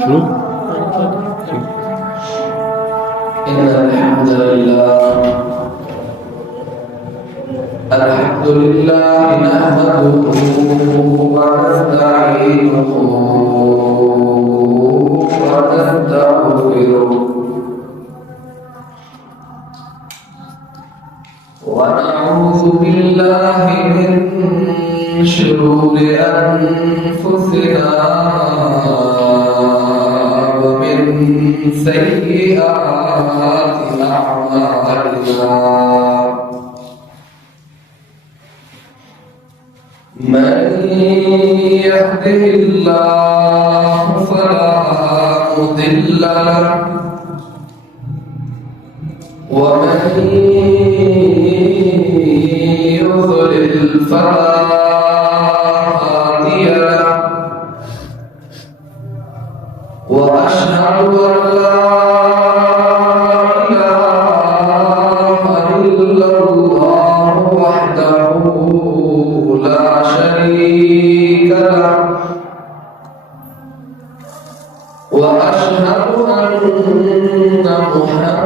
شنو؟ إن الحمد لله نحمده ونستعينه ونستغفره ونعوذ بالله من شرور أنفسنا ومن سيئات أعمالنا من يهده الله فلا مضل له ومن يضلل فلا هادي له وأشهد أن لا إله إلا الله وحده لا شريك له وأشهد أن محمدًا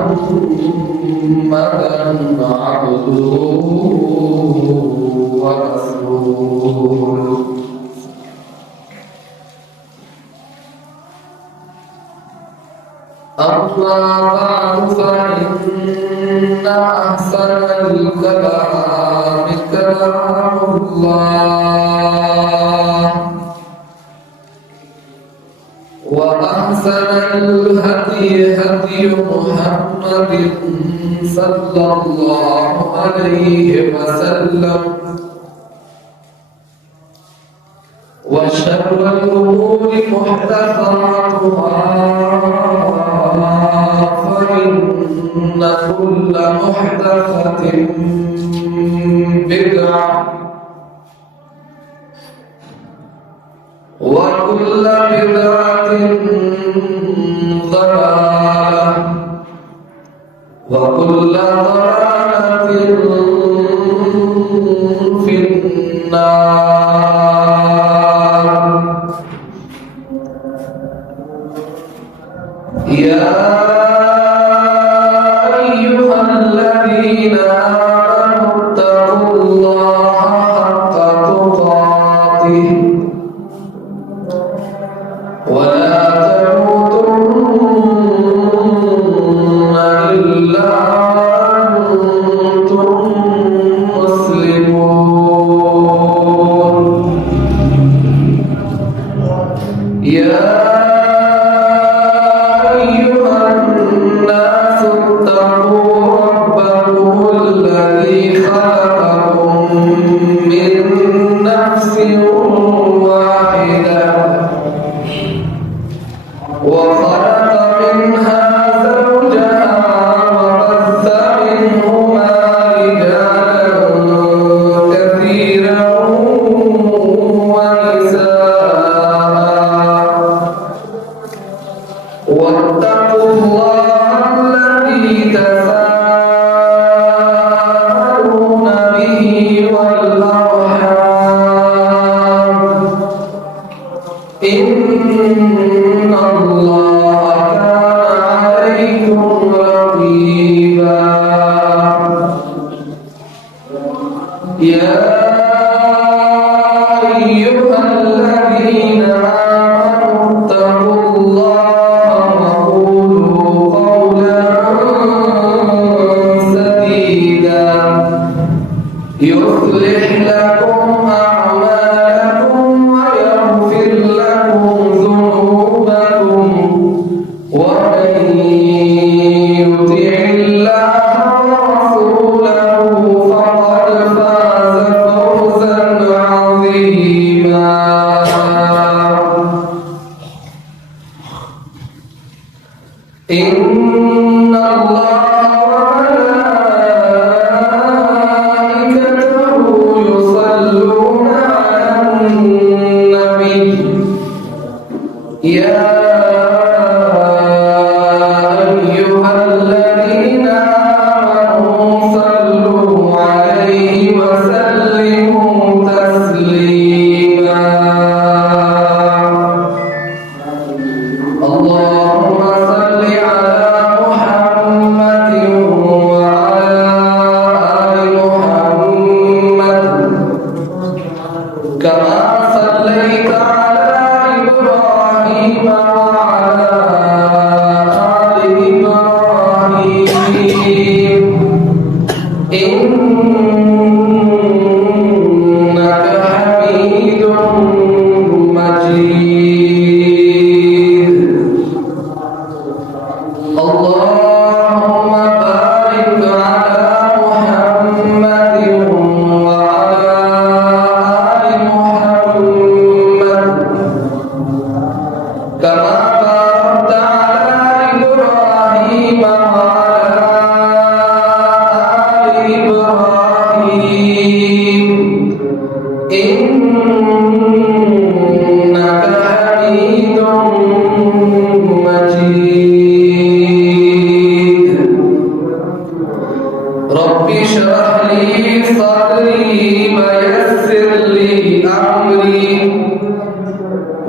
عبده ورسوله أما بعد فإن أحسن الكلام كلام الله وأحسن الهدي هدي محمد صلى الله عليه وسلم وشر الأمور محدثاتها فإن كل محدثة بدعة وكل بدعة ضلالة وكل ضلالة في النار يا أيها الذين آمنوا اتقوا الله حق تقاته ولا تموتن إلا وأنتم مسلمون يا أيها الناس اتقوا ربكم الذي خلقكم من نفس واحدة وخلق منها زوجها وبث منهما رجالا كثيرا ونساء واتقوا الله الذي تساءلون به والأرحام إن الله كان عليكم رقيبا يا أيها الذين آمنوا اتقوا الله وقولوا قولا سديدا يصلح لكم أعمالكم ويغفر لكم ذنوبكم ومن يطع الله ورسوله فقد فاز فوزا عظيما إن الله وملائكته يصلون على النبي يا أيها الذين آمنوا صلوا عليه وسلموا تسليما كما صليت على إبراهيم وعلى آل إبراهيم إنك حميد مجيد. اللهم بارك على محمد وعلى آل محمد كما باركت على إبراهيم وعلى آل إبراهيم إنك حميد مجيد. رب اشرح لي صدري ويسر لي أمري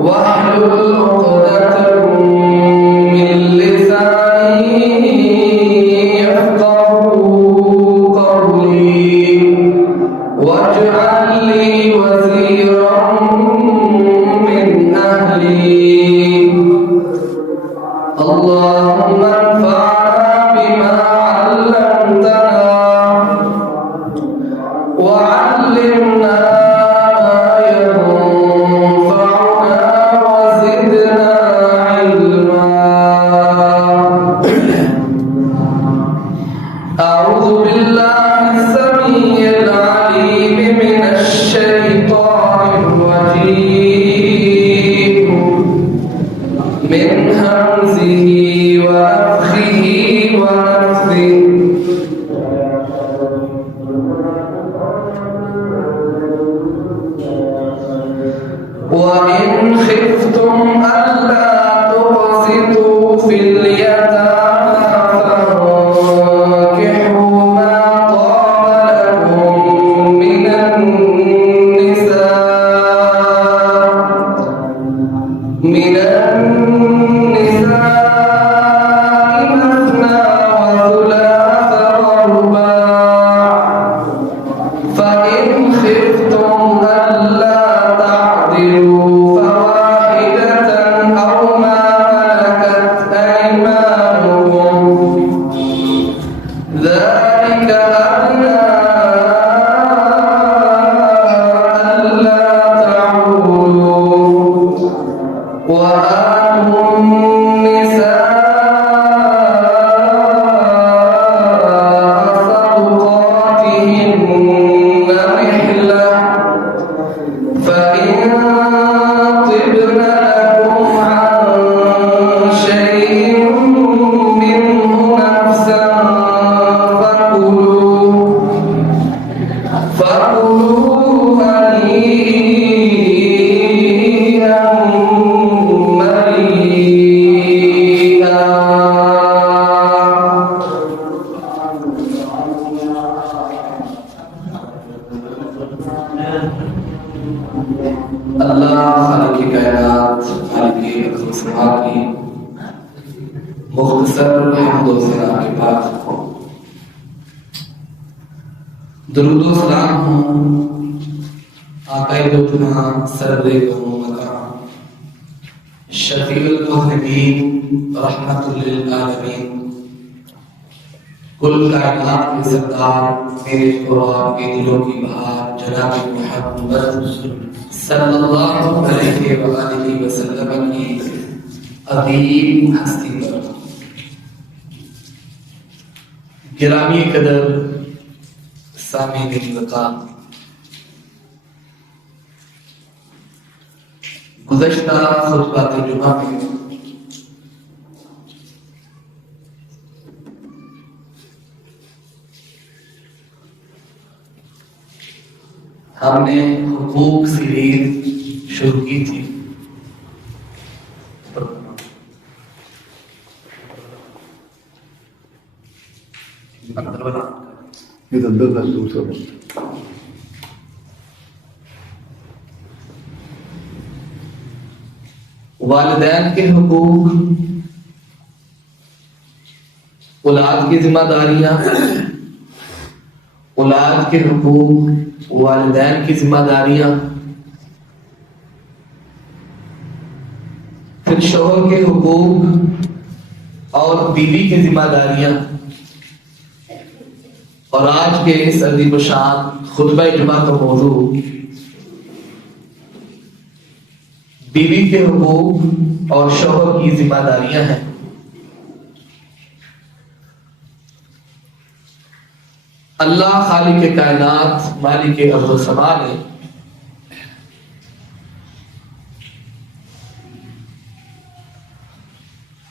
واحلل عقدة من لساني يفقهوا قولي واجعل لي وزيرا من أهلي. اللهم انفعنا بما علمتنا وعلمنا ما ينفعنا وزدنا علما. أعوذ بالله السميع العليم من الشيطان الرجيم من همزه ونفخه ونفثه. وإن خفتم ألا تقسطوا في اليتامى فانكحوا ما طاب لكم من النساء مثنى وثلاث ورباع فإن خفتم ألا تعدلوا فواحدة أو ما ملكت أيمانكم ذلك أدنى ألا تعولوا. وآتوا النساء صدقاتهن نحلة فإن طبن لكم عن شيء منه نفسا فكلوا هنيئا مريئا. اللہ خالق کائنات خالق اقتصاد کی مختصر حمد و ثنا کے بعد درود و سلام ہوں آقا دو جہاں سرور دو مقام شفیع المذنبین رحمت للعالمین کل کائنات کے سردار میرے قرآن کے دلوں کی بہار جناب محمد صلی اللہ علیہ وآلہ وسلم کی عظیم ہستی پر گرامی قدر سامعین وقار، گزشتہ خطبہ جمعہ میں ہم نے حقوق سیریز شروع کی تھی. والدین کے حقوق، اولاد کی ذمہ داریاں، اولاد کے حقوق، والدین کی ذمہ داریاں، پھر شوہر کے حقوق اور بیوی کی ذمہ داریاں، اور آج کے اس عظیم الشان خطبہ جمعہ کا موضوع بیوی کے حقوق اور شوہر کی ذمہ داریاں ہیں۔ اللہ خالق کائنات مالک ارض و سما نے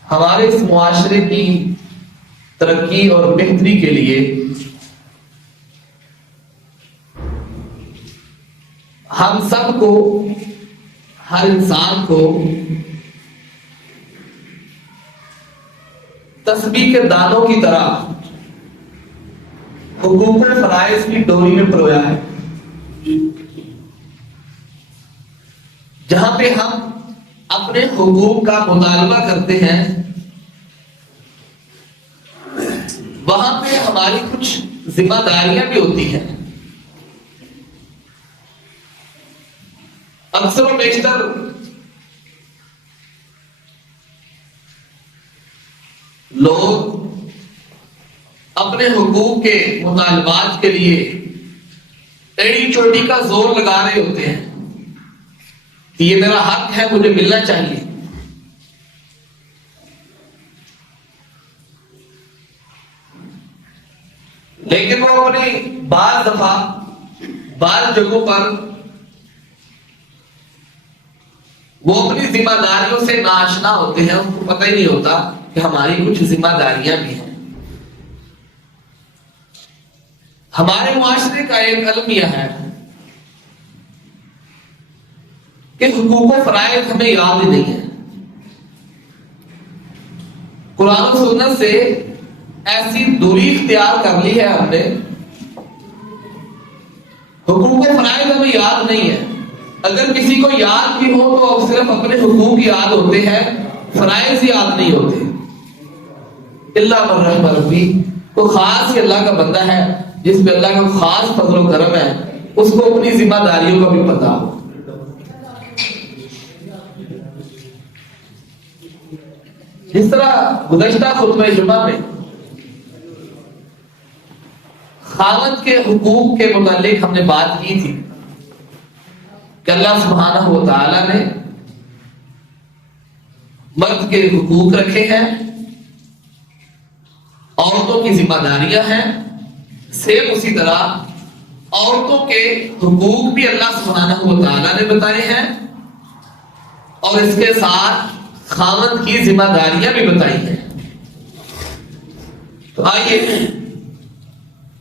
ہمارے اس معاشرے کی ترقی اور بہتری کے لیے ہم سب کو، ہر انسان کو تسبیح کے دانوں کی طرح حقوق و فرائض کی ڈوری میں پرویا ہے، جہاں پہ ہم اپنے حقوق کا مطالبہ کرتے ہیں وہاں پہ ہماری کچھ ذمہ داریاں بھی ہوتی ہیں۔ اکثر و بیشتر لوگ اپنے حقوق کے مطالبات کے لیے ایڑی چوٹی کا زور لگا رہے ہوتے ہیں کہ یہ میرا حق ہے، مجھے ملنا چاہیے۔ لیکن وہ اپنی بعض دفعہ بعض جگہوں پر وہ اپنی ذمہ داریوں سے ناآشنا ہوتے ہیں، ان کو پتہ ہی نہیں ہوتا کہ ہماری کچھ ذمہ داریاں بھی ہیں۔ ہمارے معاشرے کا ایک المیہ ہے کہ حقوق و فرائض ہمیں یاد ہی نہیں ہے۔ قرآن و سنت سے ایسی دوری اختیار کر لی ہے ہم نے، حقوق و فرائض ہمیں یاد نہیں ہے۔ اگر کسی کو یاد بھی ہو تو صرف اپنے حقوق یاد ہوتے ہیں، فرائض یاد نہیں ہوتے۔ اللہ من رحم ربی، کوئی خاص ہی اللہ کا بندہ ہے جس پہ اللہ کا خاص فضل و کرم ہے، اس کو اپنی ذمہ داریوں کا بھی پتہ ہو۔ جس طرح گزشتہ خطبہ جمعہ میں خاوند کے حقوق کے متعلق ہم نے بات کی تھی کہ اللہ سبحانہ و تعالی نے مرد کے حقوق رکھے ہیں، عورتوں کی ذمہ داریاں ہیں، سیم اسی طرح عورتوں کے حقوق بھی اللہ سبحانہ و تعالی نے بتائے ہیں، اور اس کے ساتھ خاوند کی ذمہ داریاں بھی بتائی ہیں۔ تو آئیے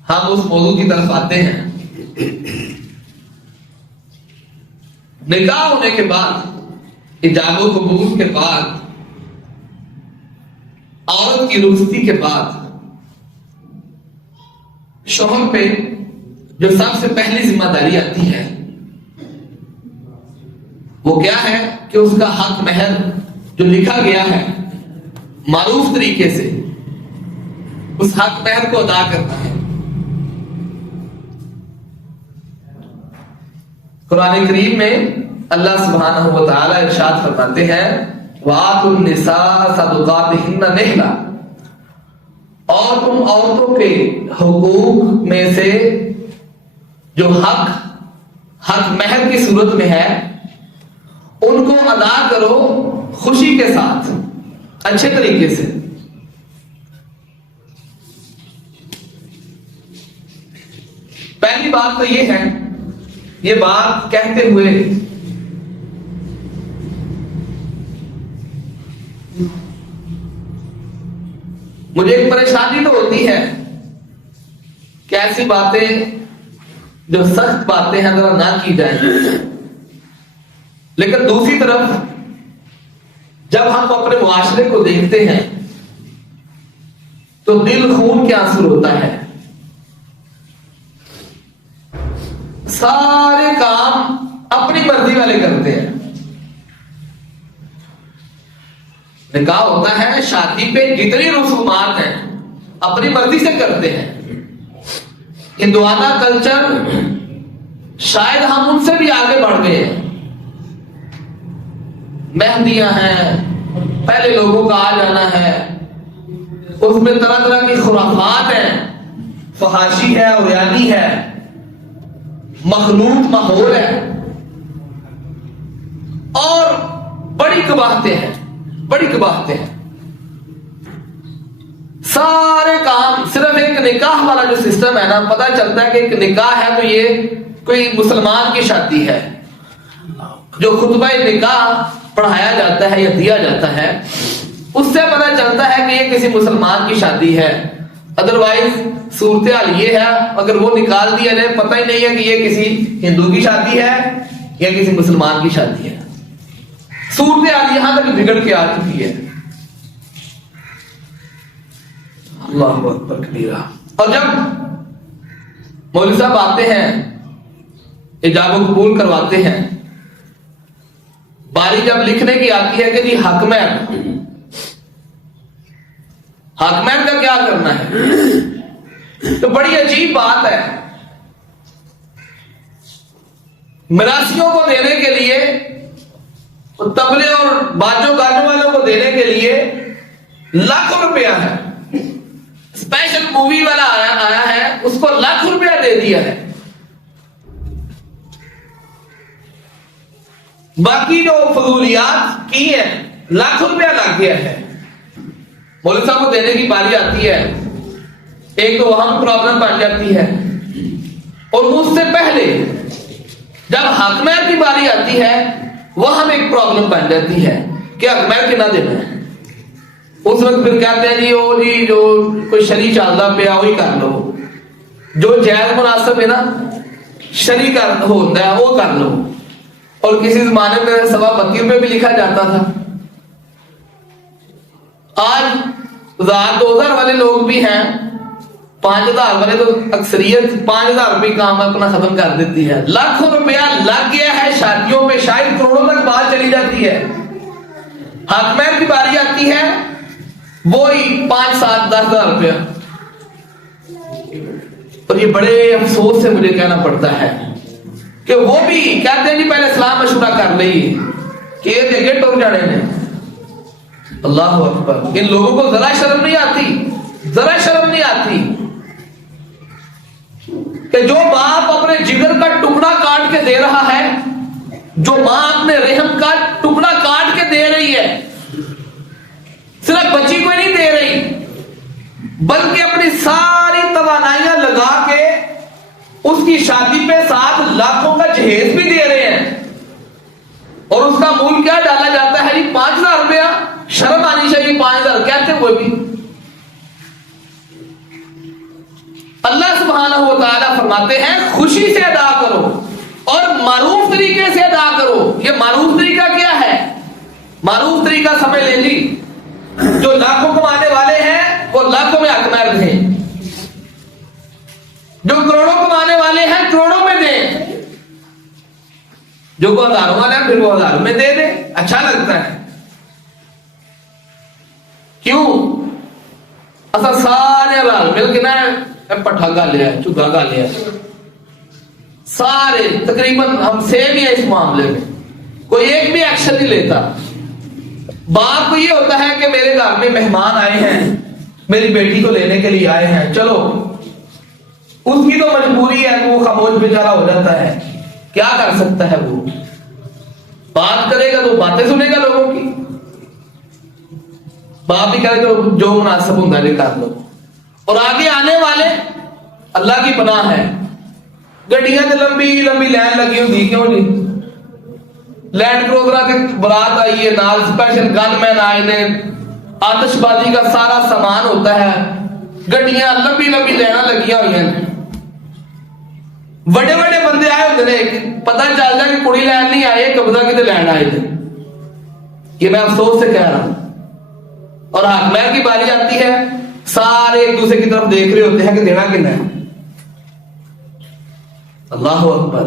ہم اس موضوع کی طرف آتے ہیں۔ نکاح ہونے کے بعد، ایجاب و قبول کے بعد، عورت کی رخصتی کے بعد شوہر پہ جو سب سے پہلی ذمہ داری آتی ہے وہ کیا ہے کہ اس کا حق مہر جو لکھا گیا ہے معروف طریقے سے اس حق مہر کو ادا کرنا ہے۔ قرآن کریم میں اللہ سبحانہ و تعالی ارشاد فرماتے ہیں وَآتُوا النِّسَاءَ صَدُقَاتِهِنَّ نِحْلًا، اور تم عورتوں کے حقوق میں سے جو حق مہر کی صورت میں ہے ان کو ادا کرو خوشی کے ساتھ، اچھے طریقے سے۔ پہلی بات تو یہ ہے، یہ بات کہتے ہوئے مجھے ایک پریشانی تو ہوتی ہے کہ ایسی باتیں جو سخت باتیں ہیں ذرا نہ کی جائیں، لیکن دوسری طرف جب ہم اپنے معاشرے کو دیکھتے ہیں تو دل خون کے آنسو ہوتا ہے۔ سارے کام اپنی مرضی والے کرتے ہیں۔ نکاح ہوتا ہے، شادی پہ جتنی رسومات ہیں اپنی مرضی سے کرتے ہیں۔ ہندوانہ کلچر شاید ہم ان سے بھی آگے بڑھ گئے ہیں۔ مہندیاں ہیں، پہلے لوگوں کا آ جانا ہے، اس میں طرح طرح کی خرافات ہیں، فحاشی ہے، عریانی ہے، مخلوط ماحول ہے، اور بڑی قباحتیں ہیں، بڑی قباحتیں ہیں۔ سارے کام صرف ایک نکاح والا جو سسٹم ہے نا، پتہ چلتا ہے کہ ایک نکاح ہے تو یہ کوئی مسلمان کی شادی ہے، جو خطبہ نکاح پڑھایا جاتا ہے یا دیا جاتا ہے اس سے پتہ چلتا ہے کہ یہ کسی مسلمان کی شادی ہے۔ ادروائز صورتحال یہ ہے، اگر وہ نکال دیا جائے پتہ ہی نہیں ہے کہ یہ کسی ہندو کی شادی ہے یا کسی مسلمان کی شادی ہے۔ صورتحال یہاں تک بگڑ کے آ چکی ہے۔ اللہ اکبر کبیرہ۔ اور جب مولوی صاحب آتے ہیں، ایجاب و قبول کرواتے ہیں، باری جب لکھنے کی آتی ہے کہ جی حق مہر کا کیا کرنا ہے، تو بڑی عجیب بات ہے۔ مراسیوں کو دینے کے لیے، تبلے اور باجوں گانے والوں کو دینے کے لیے لاکھوں روپیہ ہے، اسپیشل مووی والا آیا ہے، اس کو لاکھ روپیہ دے دیا ہے۔ باقی جو فضولیات کی ہیں لاکھ روپیہ لگ گیا ہے، مولوی صاحب کو دینے کی باری آتی ہے، ایک تو وہاں پرابلم بن جاتی ہے، اور اس سے پہلے جب حق مہر کی باری آتی ہے وہاں میں ایک پرابلم بن جاتی ہے کہ حق مہر کتنا دینا ہے۔ اس وقت پھر کہتے ہیں جی جو کوئی شرعی چالدہ پہ وہی کر لو، جو جائز مناسب ہے نا شرعی ہوتا ہے وہ کر لو۔ اور کسی زمانے میں 32 روپے بھی لکھا جاتا تھا۔ آج 2000 والے لوگ بھی ہیں، 5000 والے تو اکثریت 5000 روپے کام اپنا ختم کر دیتی ہے۔ لاکھوں روپیہ لگ گیا ہے شادیوں پہ، شاید کروڑوں تک بات چلی جاتی ہے۔ حق مہر کی باری آتی ہے وہی 5 7 10 ہزار روپیہ۔ اور یہ بڑے افسوس سے مجھے کہنا پڑتا ہے کہ وہ بھی کہتے ہیں جی پہلے اسلام مشورہ کر لئیے کہ یہ جگہ ٹوک جانے نے۔ اللہ اکبر، ان لوگوں کو ذرا شرم نہیں آتی، ذرا شرم نہیں آتی کہ جو باپ اپنے جگر کا ٹکڑا کاٹ کے دے رہا ہے، جو ماں اپنے رحم کا ٹکڑا کاٹ کے دے رہی ہے، صرف بچی کو نہیں دے رہی بلکہ اپنی ساری توانائیاں لگا کے اس کی شادی پہ 7 لاکھوں کا جہیز بھی دے رہے ہیں، اور اس کا مول کیا ڈالا جاتا ہے جی 5000 روپیہ۔ شرم آنی چاہیے، 5000 کہتے وہ بھی۔ اللہ سبحانہ و تعالیٰ فرماتے ہیں خوشی سے ادا کرو اور معروف طریقے سے ادا کرو۔ یہ معروف طریقہ کیا ہے؟ معروف طریقہ سمجھ لیں جی، جو لاکھوں کمانے والے ہیں وہ لاکھوں میں حق مہر دیں، جو کروڑوں کمانے والے ہیں کروڑوں میں دیں، جو کو ہزاروں والے ہیں پھر وہ 1000 میں دے دیں، اچھا لگتا ہے۔ کیوں؟ اصل سارے لال مل کے نا پٹھا گا لیا، چگا گا لیا، سارے تقریباً ہم سیم ہی ہیں اس معاملے میں، کوئی ایک بھی ایکشن نہیں لیتا۔ باپ کو یہ ہوتا ہے کہ میرے گھر میں مہمان آئے ہیں، میری بیٹی کو لینے کے لیے آئے ہیں، چلو اس کی تو مجبوری ہے کہ وہ خاموش بیچارہ ہو جاتا ہے، کیا کر سکتا ہے؟ وہ بات کرے گا تو باتیں سنے گا لوگوں کی، باپ بھی کہے تو جو مناسب ہوگا یہ کر لو۔ اور آگے آنے والے اللہ کی پناہ ہے، گڈیاں تے لمبی لمبی لائن لگی ہوتی، کیوں جی؟ لینڈ کروزر کی برات آئی ہے، نال اسپیشل گن مین آئے نے، آتش بازی کا سارا سامان ہوتا ہے، گڈیاں لمبی لمبی لائناں لگیاں ہوئی ہیں، بڑے بڑے بندے آئے ہوتے ہیں، پتہ چل جائے کہ کڑی لین نہیں آئے، قبضہ کتے لین آئے تھے۔ یہ میں افسوس سے کہہ رہا ہوں۔ اور حق مہر کی باری آتی ہے، سارے ایک دوسرے کی طرف دیکھ رہے ہوتے ہیں کہ دینا کتنا ہے۔ اللہ اکبر،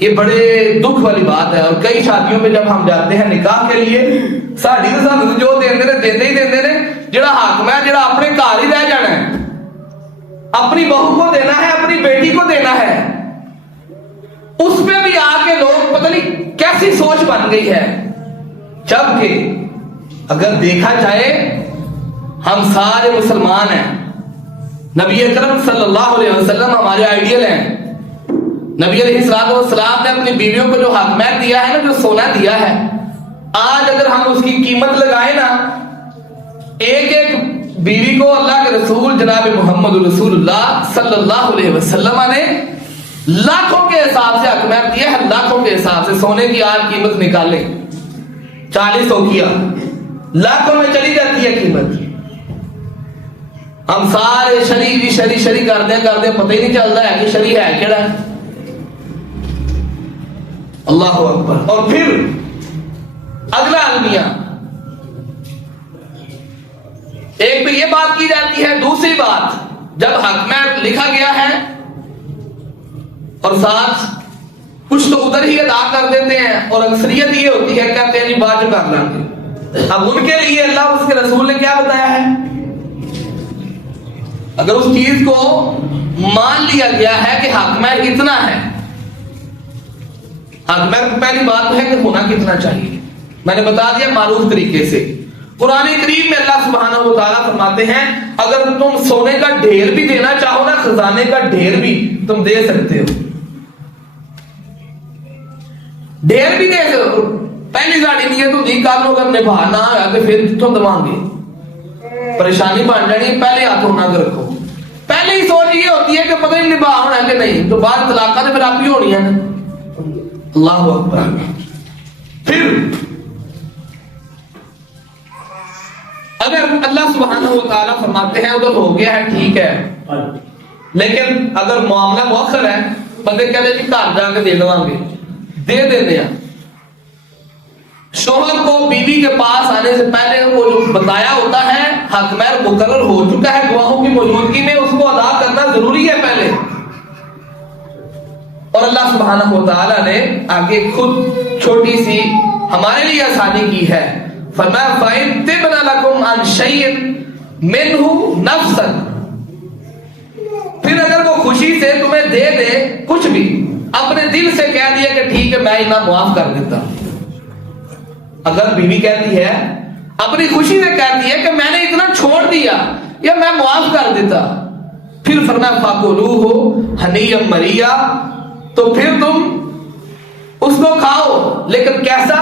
یہ بڑے دکھ والی بات ہے۔ اور کئی شادیوں پہ جب ہم جاتے ہیں نکاح کے لیے، ساڑی تو سانو جو دیندے ہی دیندے نے، جڑا حق مہر جڑا اپنے گھر ہی رہ جانا ہے، اپنی بہو کو دینا ہے، اپنی بیٹی کو دینا ہے، اس پہ بھی آ کے لوگ پتہ نہیں کیسی سوچ بن گئی ہے۔ جبکہ اگر دیکھا جائے ہم سارے مسلمان ہیں، نبی اکرم صلی اللہ علیہ وسلم ہمارے آئیڈیل ہیں۔ نبی علیہ السلام نے اپنی بیویوں کو جو حق مہر دیا ہے نا، جو سونا دیا ہے، آج اگر ہم اس کی قیمت لگائیں نا، ایک ایک بیوی کو اللہ کے رسول جناب محمد رسول اللہ صلی اللہ علیہ وسلم نے لاکھوں کے حساب سے حق مہر دیا ہے، لاکھوں کے حساب سے۔ سونے کی آج قیمت نکالیں 40 اوقیہ، لاکھوں میں چلی جاتی ہے قیمت۔ ہم سارے شری کرتے پتہ ہی نہیں چلتا ہے کہ شری ہے کیڑا ہے۔ اللہ اکبر۔ اور پھر اگلا المیہ، ایک تو یہ بات کی جاتی ہے، دوسری بات جب حق مہر لکھا گیا ہے اور ساتھ کچھ تو ادھر ہی ادا کر دیتے ہیں، اور اکثریت یہ ہوتی ہے کہتے ہیں جی بعد میں کر لیں گے۔ اب ان کے لیے اللہ اس کے رسول نے کیا بتایا ہے؟ اگر اس چیز کو مان لیا گیا ہے کہ حق مہر اتنا ہے، حق مہر پہلی بات تو ہے کہ ہونا کتنا چاہیے، میں نے بتا دیا معروف طریقے سے۔ قرآن کریم میں اللہ سبحانہ و تعالیٰ فرماتے ہیں اگر تم سونے کا ڈھیر بھی دینا چاہو نا، خزانے کا ڈھیر بھی تم دے سکتے ہو، ڈھیر بھی دے سکتے ہو۔ پہلی ساڑی نیت ہوتی کل اگر نبھا نہ آیا تو پھر جتوں دواں گے، پریشانی بن جانی، پہلے ہاتھ ہونا کے رکھو۔ پہلے ہی سوچ یہ ہوتی ہے کہ پتہ نہیں نبھا ہونا کہ نہیں، تو بعد طلاقہ تو پھر آپ ہی ہونی ہے نا۔ اللہ اکبر۔ پھر اگر اللہ سبحانہ و تعالیٰ فرماتے ہیں ادھر ہو گیا ہے ٹھیک ہے، لیکن اگر معاملہ مؤخر ہے، بندے کہتے ہیں جی گھر جا کے دے دیں گے، دے دیتے ہیں۔ شوہر کو بیوی کے پاس آنے سے پہلے وہ جو بتایا ہوتا ہے حق مہر مقرر ہو چکا ہے، گواہوں کی موجودگی میں اس کو ادا کرنا ضروری ہے پہلے۔ اور اللہ سبحانہ و تعالیٰ نے آگے خود چھوٹی سی ہمارے لیے آسانی کی ہے، فرمایا فَإِن تِبْنَ لَكُمْ عَنْ شَيْءٍ مِّنْهُ نَفْسًا، پھر اگر وہ خوشی سے تمہیں دے دے کچھ بھی، اپنے دل سے کہہ دیا کہ ٹھیک ہے میں اتنا معاف کر دیتا، اگر بیوی کہتی ہے اپنی خوشی سے کہتی ہے کہ میں نے اتنا چھوڑ دیا یا میں معاف کر دیتا، پھر فرمایا فَكُلُوهُ هَنِيًّا مَرِيًّا، تو پھر تم اس کو کھاؤ، لیکن کیسا؟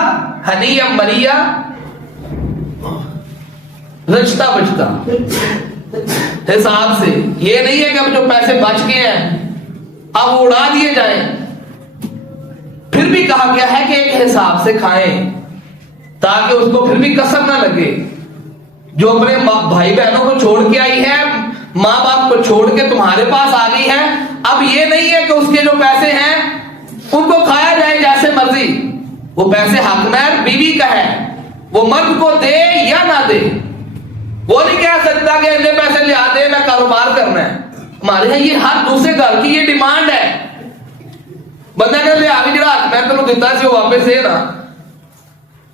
ہنیّا مریا، رچتا بچتا حساب سے۔ یہ نہیں ہے کہ اب جو پیسے بچ گئے ہیں اب اڑا دیے جائیں، پھر بھی کہا گیا ہے کہ ایک حساب سے کھائیں تاکہ اس کو پھر بھی کسر نہ لگے۔ جو اپنے بھائی بہنوں کو چھوڑ کے آئی ہے، ماں باپ کو چھوڑ کے تمہارے پاس آ گئی ہے، اب یہ نہیں ہے کہ اس کے جو پیسے ہیں ان کو کھایا جائے جیسے مرضی۔ وہ پیسے حق مہر بیوی کا ہے، وہ مرد کو دے یا نہ دے، وہ نہیں کہہ سکتا کہ اتنے پیسے لے آتے میں کاروبار کرنا ہے۔ ہمارے یہاں یہ ہر دوسرے گھر کی یہ ڈیمانڈ ہے، بندہ کہ لے آگے جڑا حق مہر تینوں دیتا سی وہ واپس دے نا،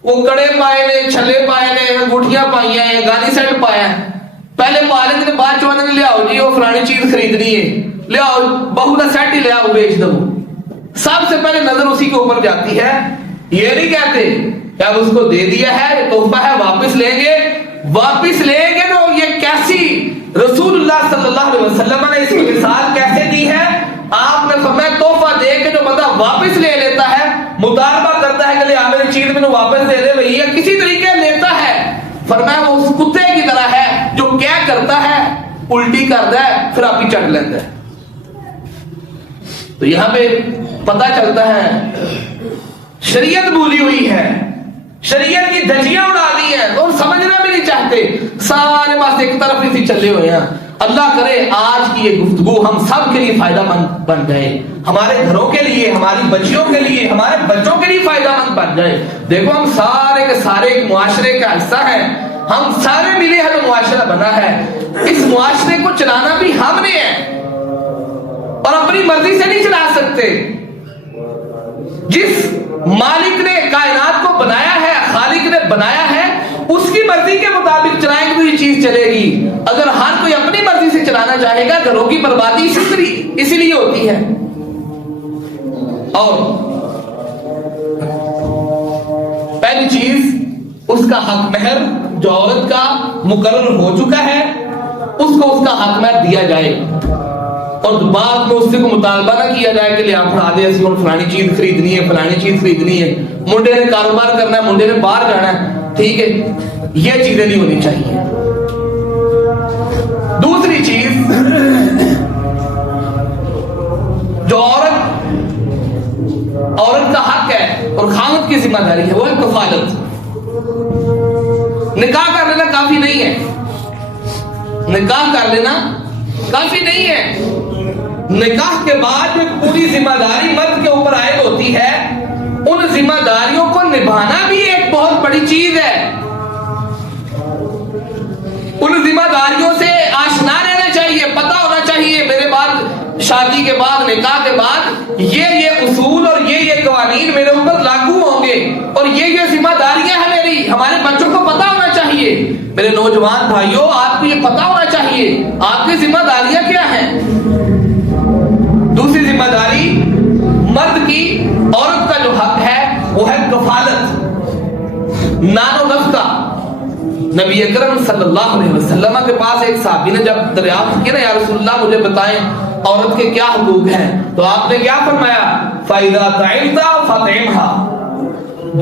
وہ کڑے پائے نے، چھلے پائے نے، انگوٹھیاں پائی ہیں، گانی سیٹ پایا ہے، پہلے پا لیتے ہیں، بعد چوانے لے آؤ جی وہ فلانی چیز خریدنی ہے، لے آؤ بہو کا سیٹ ہی لے آؤ بیچ دو۔ سب سے پہلے نظر اسی کے اوپر جاتی ہے، یہ نہیں کہتے کہ اب اس کو دے دیا ہے یہ تحفہ ہے واپس لیں گے، واپس لیں گے تو یہ کیسی رسول اللہ صلی اللہ علیہ وسلم نے اس کی مثال کیسے دی ہے؟ آپ نے فرمایا تحفہ دے کے جو بندہ واپس لے لیتا ہے، مطالبہ کرتا ہے کہ لے میری چیز میں واپس دے دے بھائی، یا کسی طریقے لیتا ہے، فرمایا وہ اس کتے کی طرح ہے جو کیا کرتا ہے الٹی کرتا ہے پھر آپ ہی چٹ لیتا ہے۔ تو یہاں پہ پتہ چلتا ہے شریعت بھولی ہوئی ہے، شریعت کی دھجیاں اڑا دی ہیں اور سمجھنا بھی نہیں چاہتے، سارے پاس ایک طرف ہی چلے ہوئے ہیں۔ اللہ کرے آج کی یہ گفتگو ہم سب کے لیے فائدہ مند بن جائے، ہمارے گھروں کے لیے، ہماری بچیوں کے لیے، ہمارے بچوں کے لیے فائدہ مند بن جائے۔ دیکھو ہم سارے کے سارے ایک معاشرے کا حصہ ہیں، ہم سارے ملے ہیں تو معاشرہ بنا ہے، اس معاشرے کو چلانا بھی ہم نے ہے اور اپنی مرضی سے نہیں چلا سکتے۔ جس مالک نے کائنات کو بنایا ہے، خالق نے بنایا ہے، اس کی مرضی کے مطابق چلائیں گے تو یہ چیز چلے گی۔ اگر ہر کوئی اپنی مرضی سے چلانا چاہے گا گھروں کی بربادی اسی لیے ہوتی ہے۔ اور پہلی چیز کا حق مہر جو عورت کا مقرر ہو چکا ہے اس کو اس کا حق مہر دیا جائے، اور بعد میں اس سے کو مطالبہ نہ کیا جائے کہ لے آپ پڑھا دے اسی اور فلانی چیز خریدنی ہے، فلانی چیز خریدنی ہے، منڈے نے کاروبار کرنا ہے، منڈے نے باہر جانا ہے، ٹھیک ہے، یہ چیزیں نہیں ہونی چاہیے۔ دوسری چیز جو عورت کا حق ہے اور خاوند کی ذمہ داری ہے وہ ہے کفالت۔ نکاح کر لینا کافی نہیں ہے، نکاح کر لینا کافی نہیں ہے، نکاح کے بعد جو پوری ذمہ داری مرد کے اوپر عائد ہوتی ہے ان ذمہ داریوں کو نبھانا بھی ایک بہت بڑی چیز ہے۔ ان ذمہ داریوں سے آشنا رہنا چاہیے، پتہ ہونا چاہیے میرے بعد شادی کے بعد نکاح کے بعد یہ اصول اور یہ قوانین میرے اوپر لاگو ہوں گے اور یہ ذمہ داریاں ہیں میری۔ ہمارے بچوں کو پتہ ہونا چاہیے، میرے نوجوان بھائیوں آپ کو یہ پتہ ہونا چاہیے آپ کی ذمہ داریاں کیا ہیں۔ دوسری ذمہ داری مرد کی عورت کا جو حق ہے وہ ہے کفالت، نان و نفقہ۔ نبی اکرم صلی اللہ علیہ وسلم کے پاس ایک صحابی نے جب دریافت کیا نا یا رسول اللہ مجھے بتائیں عورت کے کیا حقوق ہیں، تو آپ نے کیا فرمایا؟ فَإِذَا طَعِمْتَ فَطْعِمْهَا،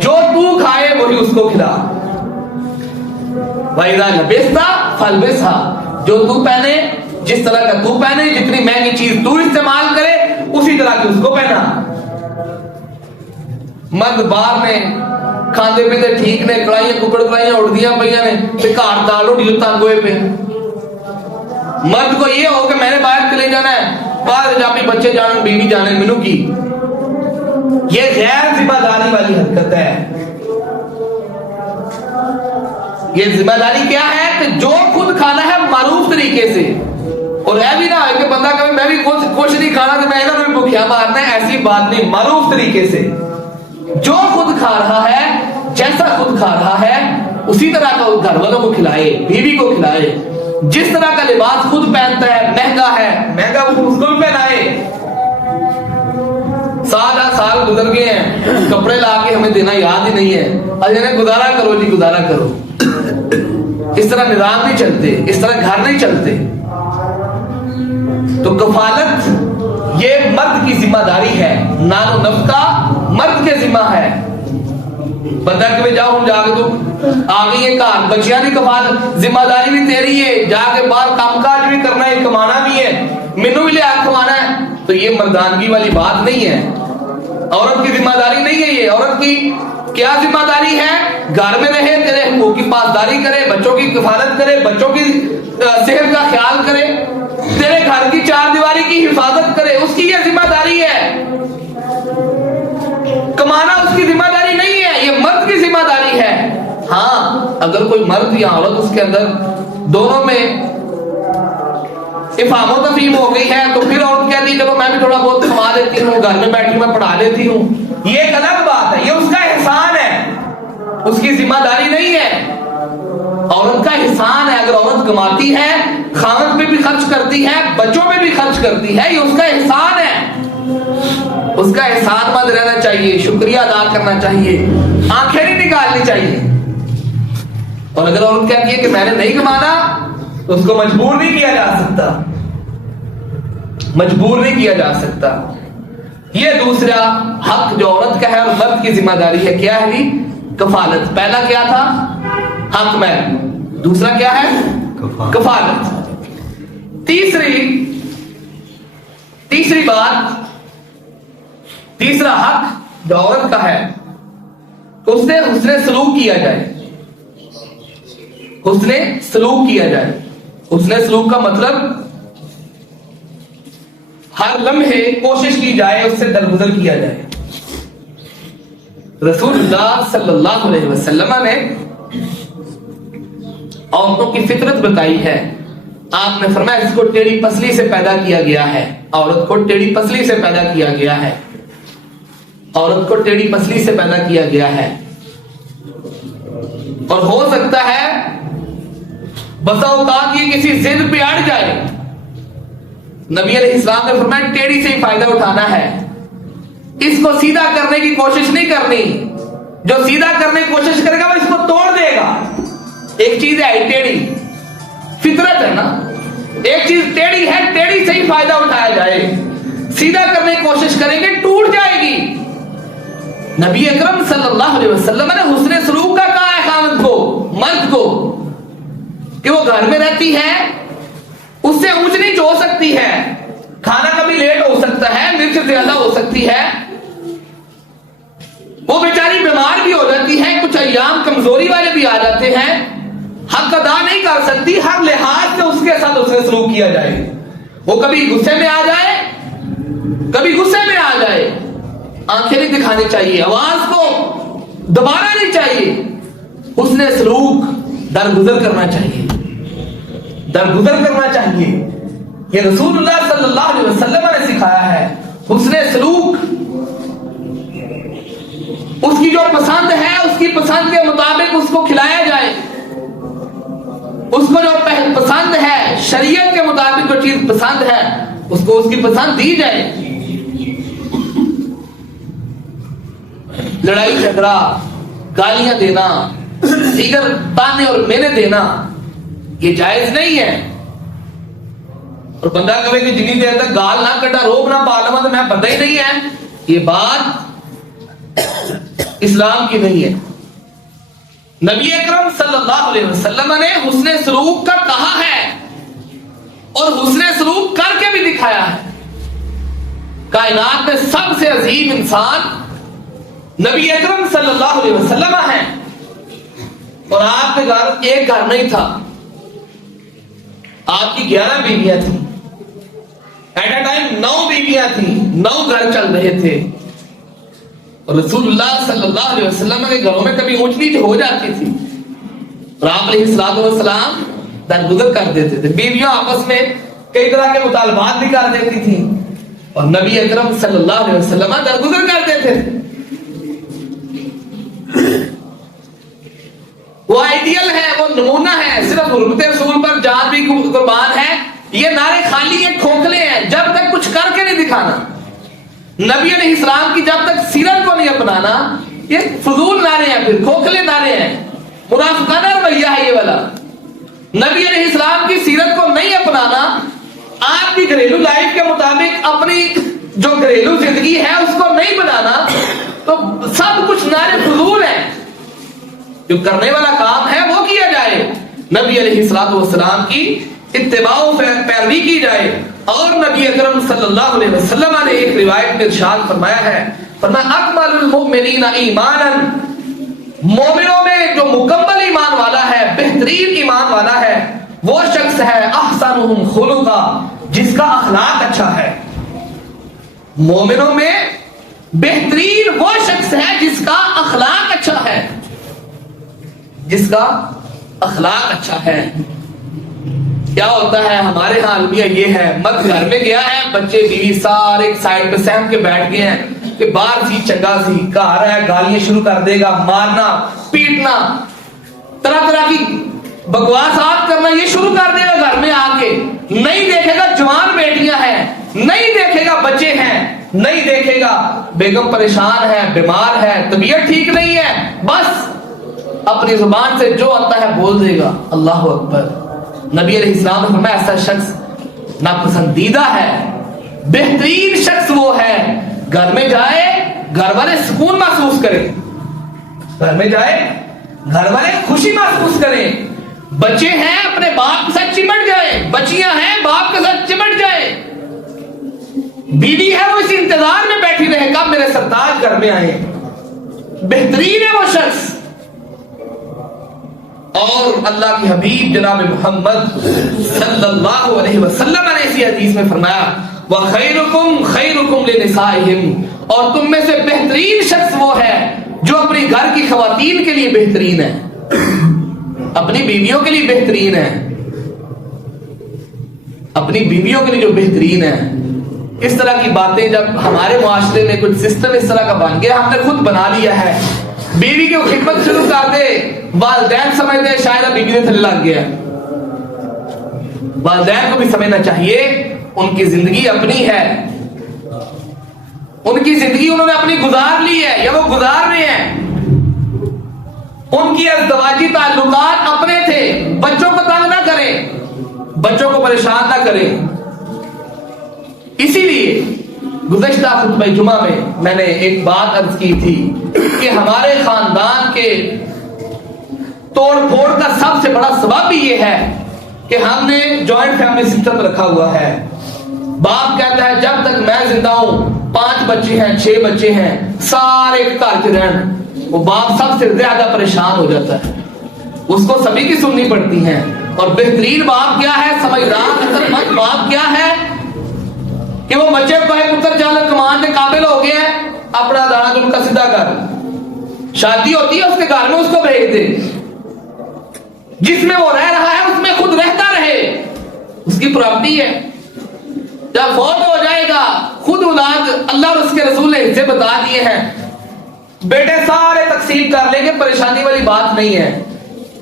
جو تو کھائے وہی اس کو کھلا۔ وَإِذَا لَبِسْتَ فَالْبِسْهَا، جو تو پہنے جس طرح کا تو پہنے، جتنی مہنگی چیز تو استعمال کرے اسی طرح کی اس کو پہنا۔ مرد باہر نے کھاندے پیتے ٹھیک نے، کڑائیاں ککڑ کڑائیاں اڑ دیا پہیاں نے پہ کار دال اڑیو تانگوئے پہ۔ مرد کو یہ ہو کہ میں نے باہر چلے جانا ہے، باہر جا بھی بچے جانے بیوی جانے منو کی، یہ غیر ذمہ داری والی حرکت ہے۔ یہ ذمہ داری کیا ہے کہ جو خود کھانا ہے معروف طریقے سے، اور اے بھی نہ ہے کہ بندہ کہے میں بھی کچھ نہیں کھانا تو میں انہوں نے بھوکیا مارنا ہے، ایسی بات نہیں، معروف طریقے سے جو خود کھا رہا ہے جیسا خود کھا رہا ہے اسی طرح کا گھر والوں کو کھلائے، بیوی کو کھلائے، جس طرح کا لباس خود پہنتا ہے مہنگا وہ اس کو بھی پہنائے۔ سال گزر گئے ہیں، کپڑے لا کے ہمیں دینا یاد ہی نہیں ہے، اور گزارا کرو جی گزارا کرو، اس طرح نظام نہیں چلتے، اس طرح گھر نہیں چلتے۔ تو کفالت یہ مرد کی ذمہ داری ہے، نان و نفقہ مرد کے ذمہ ہے۔ بندہ کہ میں جاؤں جا کے تو آگئی ہے کار بچیاں نہیں کفالت ذمہ داری بھی تیری ہے، جا کے باہر کام کاج بھی کرنا ہے، کمانا بھی ہے، منو بھی لے آگ کمانا ہے، تو یہ مردانگی والی بات نہیں ہے، عورت کی ذمہ داری نہیں ہے۔ یہ عورت کی کیا ذمہ داری ہے؟ گھر میں رہے، تیرے حقوق کی پاسداری کرے، بچوں کی کفالت کرے، بچوں کی صحت کا خیال کرے، تیرے گھر کی چار دیواری کی حفاظت کرے، اس کی یہ ذمہ داری ہے۔ کمانا اس کی ذمہ داری نہیں ہے، یہ مرد کی ذمہ داری ہے۔ ہاں اگر کوئی مرد یا عورت اس کے اندر دونوں میں افہام و تفہیم ہو گئی ہے تو پھر عورت کہتی ہے چلو میں بھی تھوڑا بہت کما لیتی ہوں، گھر میں بیٹھی میں پڑھا لیتی ہوں، یہ ایک الگ بات ہے، یہ اس کا احسان ہے، اس کی ذمہ داری نہیں ہے۔ عورت کا احسان ہے، اگر عورت کماتی ہے، خاوند پہ بھی خرچ کرتی ہے، بچوں پہ بھی خرچ کرتی ہے، یہ اس کا احسان ہے، اس کا احسان مند رہنا چاہیے، شکریہ ادا کرنا چاہیے، آنکھیں نہیں نکالنی چاہیے۔ اور اگر عورت کہتی ہے کہ میں نے نہیں کمانا تو اس کو مجبور نہیں کیا جا سکتا، مجبور نہیں کیا جا سکتا۔ یہ دوسرا حق جو عورت کا ہے اور مرد کی ذمہ داری ہے، کیا ہے؟ کفالت۔ پہلا کیا تھا؟ حق میں، دوسرا کیا ہے؟ کفالت۔ تیسری بات، تیسرا حق جو عورت کا ہے اس سے حسن سلوک کیا جائے، حسن سلوک کیا جائے۔ حسن سلوک کا مطلب ہر لمحے کوشش کی جائے اس سے درگزر کیا جائے۔ رسول اللہ صلی اللہ علیہ وسلم نے عورتوں کی فطرت بتائی ہے، آپ نے فرمایا اس کو ٹیڑھی پسلی سے پیدا کیا گیا ہے، عورت کو ٹیڑھی پسلی سے پیدا کیا گیا ہے، عورت کو ٹیڑھی پسلی سے پیدا کیا گیا ہے۔ اور ہو سکتا ہے بسا اوقات یہ کسی ضد پہ اڑ جائے، نبی علیہ السلام نے فرمایا ٹیڑھی سے ہی فائدہ اٹھانا ہے، اس کو سیدھا کرنے کی کوشش نہیں کرنی، جو سیدھا کرنے کی کوشش کرے گا وہ اس کو توڑ دے گا. ایک چیز ہے ٹیڑھی، فطرت ہے نا، ایک چیز ٹیڑھی ہے، ٹیڑھی سے ہی فائدہ اٹھایا جائے. سیدھا کرنے کی کوشش کریں گے ٹوٹ جائے گی. نبی اکرم صلی اللہ علیہ وسلم نے حسن سلوک کا کہا ہے خاوند کو، مرد کو، کہ وہ گھر میں رہتی ہے، اس سے اونچ نیچ ہو سکتی ہے، کھانا کبھی لیٹ ہو سکتا ہے، مرچ زیادہ ہو سکتی ہے، وہ بیچاری بیمار بھی ہو جاتی ہے، کچھ ایام کمزوری والے بھی آ جاتے ہیں، حق ادا نہیں کر سکتی، ہر لحاظ سے اس کے ساتھ اسے سلوک کیا جائے. وہ کبھی غصے میں آ جائے، کبھی غصے میں آ جائے، آنکھیں نہیں دکھانی چاہیے، آواز کو دبانا نہیں چاہیے، حسن سلوک درگزر کرنا چاہیے، درگزر کرنا چاہیے. یہ رسول اللہ صلی اللہ علیہ وسلم نے سکھایا ہے. حسن سلوک اس کی جو پسند ہے اس کی پسند کے مطابق اس کو کھلایا جائے، اس کو جو پسند ہے شریعت کے مطابق جو چیز پسند ہے اس کو اس کی پسند دی جائے. لڑائی جھگڑا، گالیاں دینا، دیگر تانے اور مینے دینا یہ جائز نہیں ہے. اور بندہ کہے کہ جنی دیر تک گال نہ کٹا روب نہ پالما تو میں پتہ ہی نہیں ہے، یہ بات اسلام کی نہیں ہے. نبی اکرم صلی اللہ علیہ وسلم نے حسن سلوک کا کہا ہے اور حسن سلوک کر کے بھی دکھایا ہے. کائنات میں سب سے عظیم انسان نبی اکرم صلی اللہ علیہ وسلم ہیں، اور آپ کے گھر ایک گھر نہیں تھا، آپ کی 11 بیویاں تھیں، ایٹ اے ٹائم 9 بیویاں تھیں، 9 گھر چل رہے تھے. اور رسول اللہ صلی اللہ علیہ وسلم کے گھروں میں کبھی اونچ نیچ ہو جاتی تھی اور آپ علیہ الصلوۃ والسلام درگزر کر دیتے تھے. بیویاں آپس میں کئی طرح کے مطالبات بھی کر دیتی تھیں اور نبی اکرم صلی اللہ علیہ وسلم درگزر کر دیتے تھے. وہ آئیڈیل ہے، وہ نمونہ ہے، صرف حرمت رسول پر جان بھی قربان ہے. یہ نعرے خالی ہیں، کھوکھلے ہیں، جب تک کچھ کر کے نہیں دکھانا. نبی علیہ السلام کی جب تک سیرت کو نہیں اپنانا، یہ فضول نعرے ہیں، پھر کھوکھلے نعرے ہیں، منافقانہ رویہ ہے یہ والا. نبی علیہ السلام کی سیرت کو نہیں اپنانا، آپ کی گھریلو لائف کے مطابق اپنی جو گھریلو زندگی ہے اس کو نہیں بنانا، تو سب کچھ نعرے فضول ہیں. جو کرنے والا کام ہے وہ کیا جائے، نبی علیہ السلام کی اتباع و پیروی کی جائے. اور نبی اکرم صلی اللہ علیہ وسلم نے ایک روایت میں ارشاد فرمایا ہے، فرمایا اکمل المؤمنین ایمانا، مومنوں میں جو مکمل ایمان والا ہے، بہترین ایمان والا ہے، وہ شخص ہے احسنہم خلقا، جس کا اخلاق اچھا ہے. مومنوں میں بہترین وہ شخص ہے جس کا اخلاق اچھا ہے، جس کا اخلاق اچھا ہے. کیا ہوتا ہے ہمارے ہاں المیہ یہ ہے، مرد گھر میں گیا ہے، بچے بیوی سارے ایک سائڈ پہ سہم کے بیٹھ گئے ہیں کہ باہر سی چنگا سی، گھر ہے گالیاں شروع کر دے گا، مارنا پیٹنا، طرح طرح کی بکواسات کرنا یہ شروع کر دے گا گھر میں آ کے. نہیں دیکھے گا جوان بیٹیاں ہیں، نہیں دیکھے گا بچے ہیں، نہیں دیکھے گا بیگم پریشان ہے، بیمار ہے، طبیعت ٹھیک نہیں ہے، بس اپنی زبان سے جو آتا ہے بول دے گا. اللہ اکبر. نبی علیہ السلام نے فرمایا ایسا شخص ناپسندیدہ ہے. بہترین شخص وہ ہے گھر میں جائے گھر والے سکون محسوس کریں، گھر میں جائے گھر والے خوشی محسوس کریں. بچے ہیں اپنے باپ کے ساتھ چمٹ جائے، بچیاں ہیں باپ کے ساتھ چمٹ جائے، بیوی ہے وہ اس انتظار میں بیٹھی رہے کب میرے سرتاج گھر میں آئے. بہترین ہے وہ شخص. اور اللہ کے حبیب جناب محمد صلی اللہ علیہ وسلم نے اسی حدیث میں فرمایا وَخَيْرُكُمْ خَيْرُكُمْ لِنِسَائِهِمْ، اور تم میں سے بہترین شخص وہ ہے جو اپنی گھر کی خواتین کے لیے بہترین ہے، اپنی بیویوں کے لیے بہترین ہے، اپنی بیویوں کے لیے جو بہترین ہے. اس طرح کی باتیں جب ہمارے معاشرے میں کچھ سسٹم اس طرح کا بن گیا، ہم نے خود بنا لیا ہے، بیوی کی خدمت شروع کر دے، والدین سمجھتے ہیں شاید بیوی نے تھلے لگ گیا. والدین کو بھی سمجھنا چاہیے ان کی زندگی اپنی ہے، ان کی زندگی انہوں نے اپنی گزار لی ہے یا وہ گزار رہے ہیں. بچوں کو پریشان نہ کریں. اسی لیے گزشتہ خطبہ جمعہ میں نے ایک بات عرض کی تھی کہ ہمارے خاندان کے توڑ پھوڑ کا سب سے بڑا سبب بھی یہ ہے کہ ہم نے جوائنٹ فیملی سسٹم رکھا ہوا ہے. باپ کہتا ہے جب تک میں زندہ ہوں 5 بچے ہیں 6 بچے ہیں سارے گھر کے رہن. وہ باپ سب سے زیادہ پریشان ہو جاتا ہے, اس کو سبھی کی سننی پڑتی ہیں. اور بہترین باپ کیا ہے, سمجھدار عقلمند باپ کیا ہے کہ وہ بچے کو ہے پتر چل کمان کے قابل ہو گئے ہیں, اپنا دانت ان کا سیدھا کر, شادی ہوتی ہے اس کے گھر میں اس کو بھیج دے, جس میں وہ رہ رہا ہے اس میں خود رہتا رہے, اس کی پراپرٹی ہے. جب فوت ہو جائے گا خود اولاد, اللہ اور اس کے رسول نے حصے بتا دیے ہیں, بیٹے سارے تقسیم کر لیں گے, پریشانی والی بات نہیں ہے.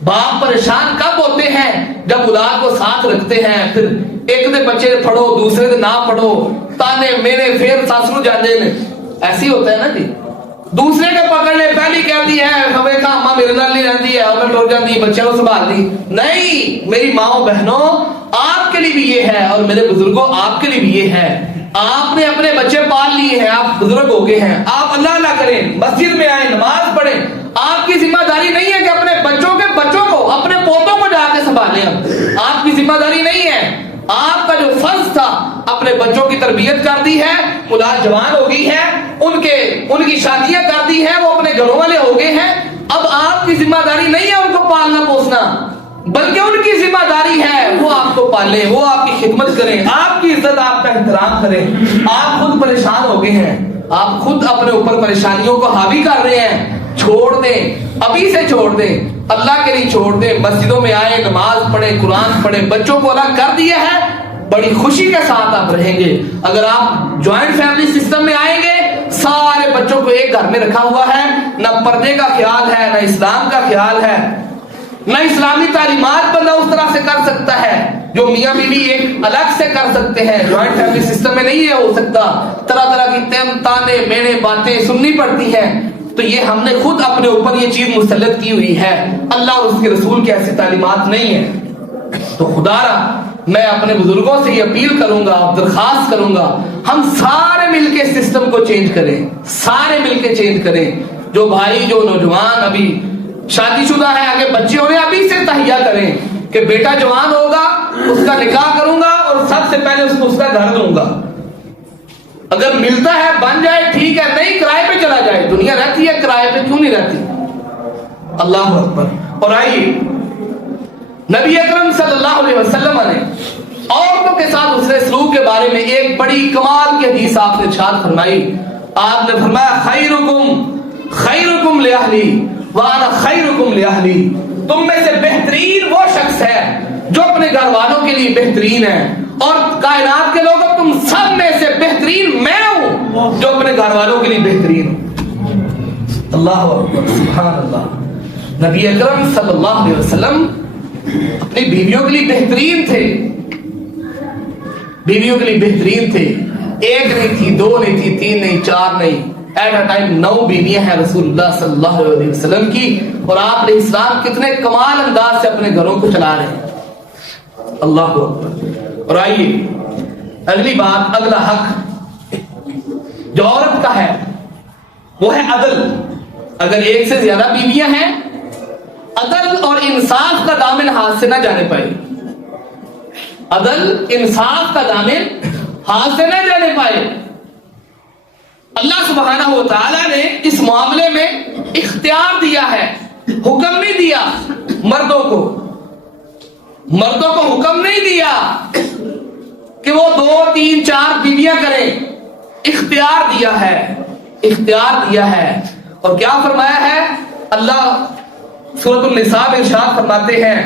باپ پریشان کب ہوتے ہیں جب اولاد کو ساتھ رکھتے ہیں, پھر ایک دے بچے پڑھو دوسرے دے نہ پڑھو, تانے میرے پھر ساسرو جانے نے, ایسی ہوتا ہے نا جی. دوسرے کے پکڑ لے, پہلی کہتی ہے ہمیں کہا اماں میرے نال نہیں رہتی ہے, ہمیں ٹر جاتی بچے کو سنبھال دی. نہیں, میری ماں بہنوں آپ کے لیے بھی یہ ہے اور میرے بزرگوں آپ کے لیے بھی یہ ہے. آپ نے اپنے بچے پال لیے ہیں, آپ بزرگ ہو گئے ہیں, آپ اللہ اللہ کریں, مسجد میں آئیں, نماز پڑھیں. آپ کی ذمہ داری نہیں ہے کہ اپنے بچوں کے بچوں کو, اپنے پوتوں کو جا کے سنبھالیں. آپ کی ذمہ داری نہیں ہے. آپ کا جو فرض تھا اپنے بچوں کی تربیت کر دی ہے, اولاد جوان ہو گئی ہے, ان کی شادیاں کر دی ہیں, وہ اپنے گھروں والے ہو گئے ہیں. اب آپ کی ذمہ داری نہیں ہے ان کو پالنا پوسنا, بلکہ ان کی ذمہ داری ہے وہ آپ کو پالیں, وہ آپ کی خدمت کریں, آپ کی عزت آپ کا احترام کریں. آپ خود پریشان ہو گئے ہیں, آپ خود اپنے اوپر پریشانیوں کو حاوی کر رہے ہیں. چھوڑ دیں, ابھی سے چھوڑ دیں, اللہ کے لیے چھوڑ دیں. مسجدوں میں آئے, نماز پڑھیں, قرآن پڑھیں, بچوں کو الگ کر دیا ہے, بڑی خوشی کے ساتھ آپ رہیں گے. اگر آپ جوائنٹ فیملی سسٹم میں آئیں گے, سارے بچوں کو ایک گھر میں رکھا ہوا ہے, نہ پردے کا خیال ہے, نہ اسلام کا خیال ہے, نہ اسلامی تعلیمات بندہ اس طرح سے کر سکتا ہے جو میاں بیوی ایک الگ سے کر سکتے ہیں. جوائنٹ فیملی سسٹم میں نہیں ہے ہو سکتا. طرح طرح کی تانے مینے باتیں سننی پڑتی ہیں. تو یہ ہم نے خود اپنے اوپر یہ چیز مسلط کی ہوئی ہے, اللہ اور اس کے رسول کی ایسی تعلیمات نہیں ہے. تو خدا را میں اپنے بزرگوں سے یہ اپیل کروں گا, درخواست کروں گا, ہم سارے مل کے سسٹم کو چینج کریں, سارے مل کے چینج کریں. جو بھائی جو نوجوان ابھی شادی شدہ ہے, آگے بچے ہو رہے ہیں, ابھی سے تہیا کریں کہ بیٹا جوان ہوگا اس کا نکاح کروں گا اور سب سے پہلے اس کو اس کا گھر دوں گا. اگر ملتا ہے بن جائے ٹھیک ہے, نہیں کرائے پہ چلا جائے. دنیا رہتی ہے کرائے پہ, کیوں نہیں رہتی. اللہ اکبر. اور آئیے نبی اکرم صلی اللہ علیہ وسلم نے عورتوں کے ساتھ حسن سلوک کے بارے میں ایک بڑی کمال کی حدیث آپ نے ارشاد فرمائی. آپ نے فرمایا خیرکم لأہلی وانا خیرکم لأہلی. تم میں سے بہترین وہ شخص ہے جو اپنے گھر والوں کے لیے بہترین ہے, اور کائنات کے لوگوں تم سب میں سے بہترین میں ہوں جو اپنے گھر والوں کے لیے بہترین ہوں. اللہ اکبر, سبحان اللہ. نبی اکرم صلی اللہ علیہ وسلم اپنی بیویوں کے لیے بہترین تھے, بیویوں کے لیے بہترین تھے. ایک نہیں تھی, 2 نہیں تھی, 3 نہیں, 4 نہیں, ایٹ اے ٹائم 9 بیویاں ہیں رسول اللہ صلی اللہ علیہ وسلم کی. اور آپ نے اسلام کتنے کمال انداز سے اپنے گھروں کو چلا رہے ہیں. اللہ اکبر. اور آئیے اگلی بات, اگلا حق جو عورت کا ہے وہ ہے عدل. اگر ایک سے زیادہ بیویاں ہیں, عدل اور انصاف کا دامن ہاتھ سے نہ جانے پائے. عدل انصاف کا دامن ہاتھ سے نہ جانے پائے. اللہ سبحانہ و تعالی نے اس معاملے میں اختیار دیا ہے, حکم نہیں دیا مردوں کو. مردوں کو حکم نہیں دیا کہ وہ 2 3 4 بیویاں کریں, اختیار دیا ہے, اختیار دیا ہے. اور کیا فرمایا ہے اللہ سورۃ النساء میں ارشاد فرماتے ہیں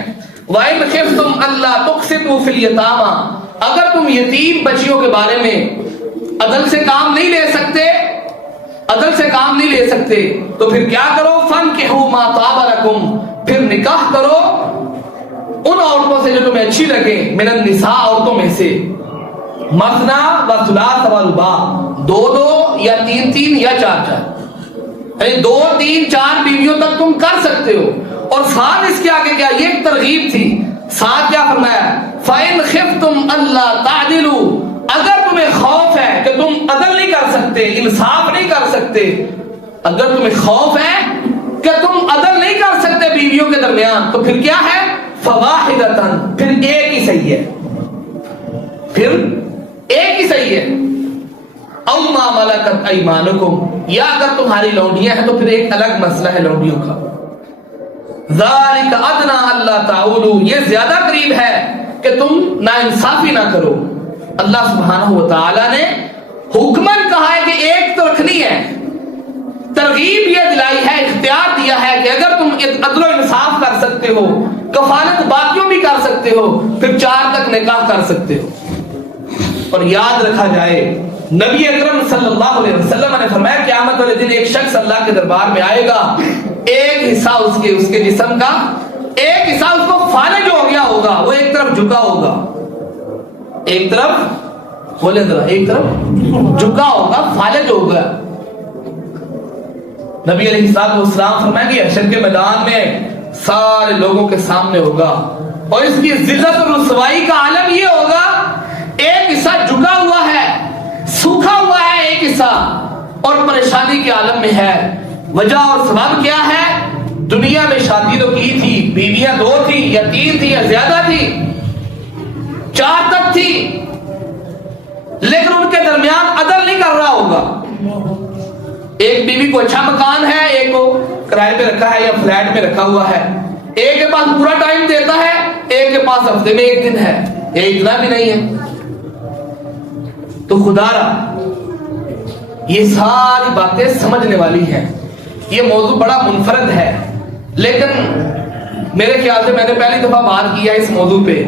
وَإِنْ خِفْتُمْ أَلَّا تُقْسِطُوا فِي الْيَتَامَى. اگر تم یتیم بچیوں کے بارے میں عدل سے کام نہیں لے سکتے, عدل سے کام نہیں لے سکتے, تو پھر کیا کرو, فَانْكِحُوا مَا طَابَ لَكُمْ, پھر نکاح کرو ان عورتوں سے جو تمہیں اچھی لگے, من النساء, عورتوں میں سے, مثنا و ثلاث و رباع, 2 یا 3 یا 4, یعنی 2 3 4 بیویوں تک تم کر سکتے ہو. اور ساتھ اس کے آگے کیا, یہ ایک ترغیب تھی, ساتھ کیا فرمایا, فَإِنْ خِفْتُمْ أَلَّا تَعْدِلُوا، اگر تمہیں خوف ہے کہ تم عدل نہیں کر سکتے، انصاف نہیں کر سکتے، اگر تمہیں خوف ہے کہ تم عدل نہیں کر سکتے بیویوں کے درمیان، تو پھر کیا ہے؟ فَوَاحِدَةً، پھر ایک ہی صحیح ہے، پھر ایک ہی صحیح ہے۔ اَوْ مَا مَلَكَتْ أَيْمَانُكُمْ، یا اگر تمہاری لونڈیاں ہیں تو پھر ایک الگ مسئلہ ہے لونڈیوں کا۔ ذَلِكَ أَدْنَىٰ أَلَّا تَعُولُوا، یہ زیادہ قریب ہے کہ تم ناانصافی نہ کرو۔ اللہ سبحانہ و تعالیٰ نے حکمن کہا ہے کہ ایک تو رکھنی ہے، ترغیب یہ دلائی ہے، اختیار دیا ہے کہ اگر تم عدل و انصاف کر سکتے ہو، کفالت باقیوں بھی کر سکتے ہو، پھر 4 تک نکاح کر سکتے ہو۔ اور یاد رکھا جائے نبی اکرم صلی اللہ علیہ وسلم نے فرمایا قیامت والے دن ایک شخص اللہ کے دربار میں آئے گا، ایک حصہ اس کے جسم کا، ایک حصہ اس کو فالج ہو گیا ہوگا، وہ ایک طرف جھکا ہوگا، ایک طرف بولے ذرا، ایک طرف جھکا ہوگا، فالج ہوگا۔ نبی علیہ السلام فرمائیں گے حشر کے میدان میں سارے لوگوں کے سامنے ہوگا، اور اس کی ذلت اور رسوائی کا عالم یہ ہوگا، ایک حصہ جھکا ہوا ہے، سوکھا ہوا ہے ایک حصہ، اور پریشانی کے عالم میں ہے۔ وجہ اور سبب کیا ہے؟ دنیا میں شادی تو کی تھی، بیویاں 2 تھی یا 3 تھی یا زیادہ تھی، 4 تک تھی، لیکن ان کے درمیان عدل نہیں کر رہا ہوگا۔ ایک بیوی کو اچھا مکان ہے، ایک کو کرائے پہ رکھا ہے یا فلیٹ میں رکھا ہوا ہے، ایک کے پاس پورا ٹائم دیتا ہے، ایک کے پاس ہفتے میں 1 دن ہے، یہ اتنا بھی نہیں ہے۔ تو خدا را یہ ساری باتیں سمجھنے والی ہیں۔ یہ موضوع بڑا منفرد ہے، لیکن میرے خیال سے میں نے پہلی دفعہ بات کیا اس موضوع پہ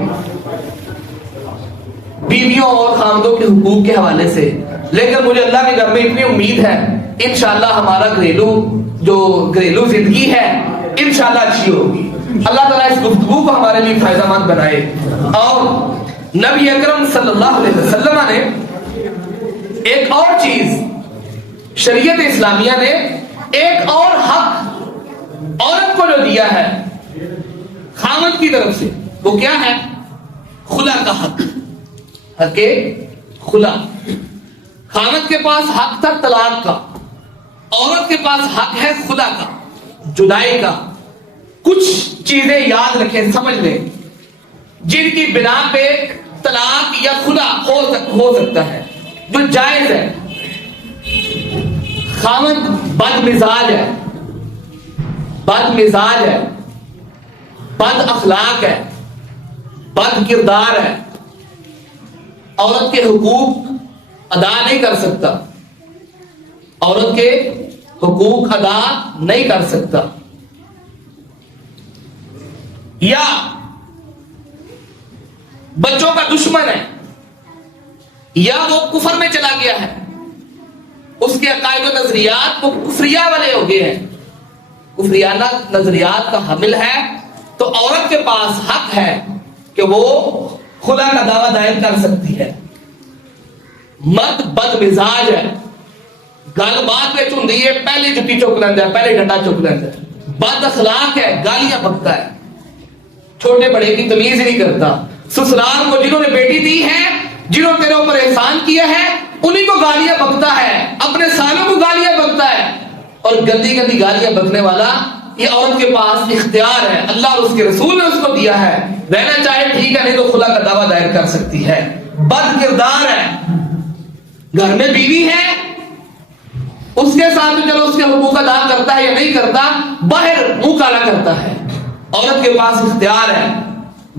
بیویوں اور خاندوں کے حقوق کے حوالے سے، لیکن مجھے اللہ کے گھر میں اتنی امید ہے انشاءاللہ ہمارا گھریلو زندگی ہے انشاءاللہ اچھی ہوگی۔ اللہ تعالیٰ اس گفتگو کو ہمارے لیے فائدہ مند بنائے۔ اور نبی اکرم صلی اللہ علیہ وسلم نے ایک اور چیز، شریعت اسلامیہ نے ایک اور حق عورت کو جو دیا ہے خامد کی طرف سے، وہ کیا ہے؟ خلا کا حق، حق خلا۔ خامد کے پاس حق تھا طلاق کا، عورت کے پاس حق ہے خلا کا، جدائی کا۔ کچھ چیزیں یاد رکھیں، سمجھ لیں، جن کی بنا پہ طلاق یا خلا ہو سکتا ہے، جو جائز ہے۔ خامد بد مزاج ہے، بد مزاج ہے، بد اخلاق ہے، بد کردار ہے، عورت کے حقوق ادا نہیں کر سکتا، عورت کے حقوق ادا نہیں کر سکتا، یا بچوں کا دشمن ہے، یا وہ کفر میں چلا گیا ہے، اس کے عقائد و نظریات وہ کفریہ والے ہو گئے ہیں، کفریانہ نظریات کا حامل ہے، تو عورت کے پاس حق ہے کہ وہ خلا کا دعویٰ دائر کر سکتی ہے۔ مرد بد مزاج ہے، گل بات میں چندی ہے، پہلے جتی چک لینا ہے، پہلے ڈنڈا چک لینا ہے، بد اخلاق ہے، گالیاں بکتا ہے، چھوٹے بڑے کی تمیز نہیں کرتا، سسرال کو جنہوں نے بیٹی دی ہے، جنہوں نے تیرے اوپر احسان کیا ہے، انہیں کو گالیاں بکتا ہے، اپنے سالوں کو گالیاں بکتا ہے، اور گندی گندی گالیاں بکنے والا یہ عورت کے پاس اختیار ہے، اللہ اور اس کے رسول نے اس کو دیا ہے، رہنا چاہے ٹھیک ہے، نہیں تو خلا کا دعویٰ دائر کر سکتی ہے۔ بد کردار ہے، گھر میں بیوی ہے، اس کے ساتھ چلو اس کے حقوق ادا کرتا ہے یا نہیں کرتا، باہر منہ کالا کرتا ہے، عورت کے پاس اختیار ہے،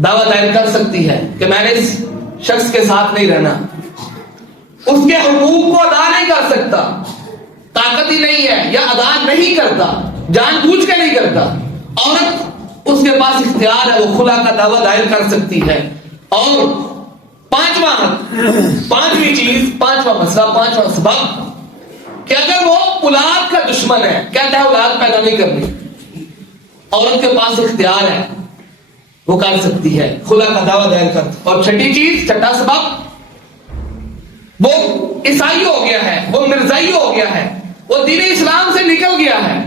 دعویٰ دائر کر سکتی ہے کہ میں نے اس شخص کے ساتھ نہیں رہنا، اس کے حقوق کو ادا نہیں کر سکتا، طاقت ہی نہیں ہے یا ادا نہیں کرتا، جان بوجھ کے نہیں کرتا، عورت اس کے پاس اختیار ہے، وہ خلا کا دعویٰ دائر کر سکتی ہے۔ اور پانچویں چیز، پانچواں مسئلہ، پانچواں سبب کہ اگر وہ اولاد کا دشمن ہے، کہتا ہے اولاد پیدا نہیں کرنی، عورت کے پاس اختیار ہے، وہ کر سکتی ہے، خلا کا دعویٰ دائر کر۔ اور چھٹی چیز، چھٹا سبب، وہ عیسائی ہو گیا ہے، وہ مرزائی ہو گیا ہے، وہ دین اسلام سے نکل گیا ہے،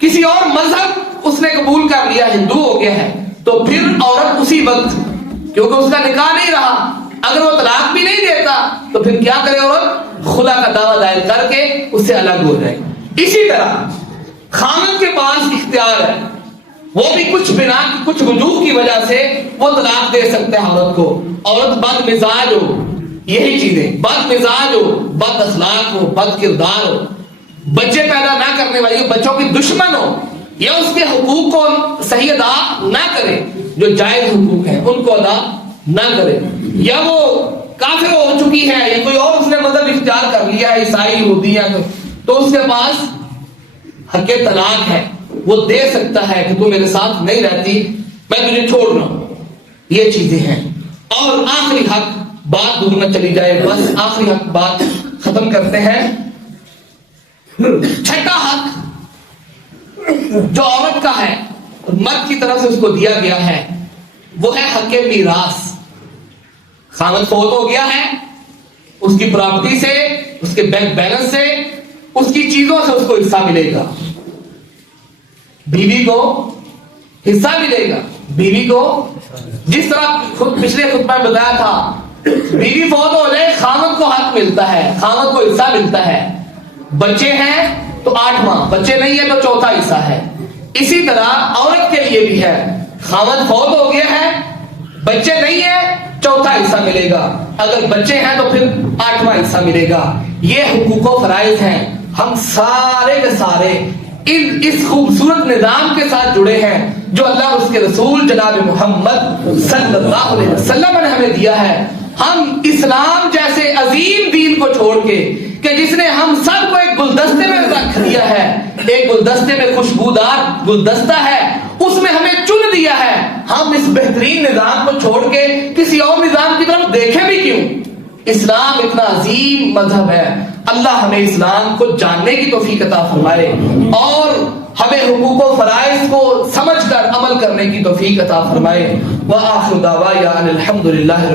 کسی اور مذہب اس نے قبول کر لیا، ہندو ہو گیا ہے، تو پھر عورت اسی وقت کیونکہ اس کا نکاح نہیں رہا. اگر وہ طلاق بھی نہیں دیتا تو پھر کیا کرے عورت؟ خلا کا دعویٰ دائر کر کے اس سے الگ ہو جائے. اسی طرح خامن کے پاس اختیار ہے، وہ بھی کچھ بنا کچھ وجوہ کی وجہ سے وہ طلاق دے سکتے ہیں عورت کو. عورت بد مزاج ہو، یہی چیزیں، بد مزاج ہو، بد اخلاق ہو، بد کردار ہو، بچے پیدا نہ کرنے والی ہو، بچوں کی دشمن ہو، یا اس کے حقوق کو صحیح ادا نہ کرے، جو جائز حقوق ہیں ان کو ادا نہ کرے، یا وہ کافر ہو چکی ہے، یا کوئی اور اس نے مذہب اختیار کر لیا ہے، عیسائی یہودی ہے، تو اس کے پاس حق طلاق ہے. وہ دے سکتا ہے کہ تو میرے ساتھ نہیں رہتی، میں تجھے چھوڑ رہا ہوں. یہ چیزیں ہیں. اور آخری حق، بات دور نہ چلی جائے، بس آخری حق بات ختم کرتے ہیں. چھٹا حق جو عورت کا ہے، مرد کی طرف سے اس کو دیا گیا ہے، وہ ہے حق میراث. خاوند فوت ہو گیا ہے، اس کی پراپرٹی سے، اس کے بینک بیلنس سے، اس کی چیزوں سے اس کو حصہ ملے گا. بیوی کو حصہ ملے گا. بیوی کو جس طرح پچھلے خطبہ میں بتایا تھا، بیوی فوت ہو جائے خاوند کو حق ملتا ہے، خاوند کو حصہ ملتا ہے. بچے ہیں تو 8واں، بچے نہیں ہے تو چوتھا حصہ ہے. اسی طرح عورت کے لیے بھی ہے، خاوند فوت ہو گیا ہے، بچے نہیں ہے، چوتھا حصہ ملے گا. اگر بچے ہیں تو پھر 8واں حصہ ملے گا. یہ حقوق و فرائض ہیں. ہم سارے کے سارے اس خوبصورت نظام کے ساتھ جڑے ہیں جو اللہ اور اس کے رسول جناب محمد صلی اللہ علیہ وسلم نے ہمیں دیا ہے. ہم اسلام جیسے عظیم دین کو چھوڑ کے، کہ جس نے ہم سب کو ایک گلدستے میں رکھ دیا ہے، ایک گلدستے میں خوشبودار گلدستہ ہے، اس میں ہمیں چن دیا ہے، ہم اس بہترین نظام کو چھوڑ کے کسی اور نظام کی طرف دیکھیں بھی کیوں؟ اسلام اتنا عظیم مذہب ہے. اللہ ہمیں اسلام کو جاننے کی توفیق عطا فرمائے اور ہمیں حقوق و فرائض کو سمجھ کر عمل کرنے کی توفیق عطا فرمائے. وآخر دعوانا الحمدللہ.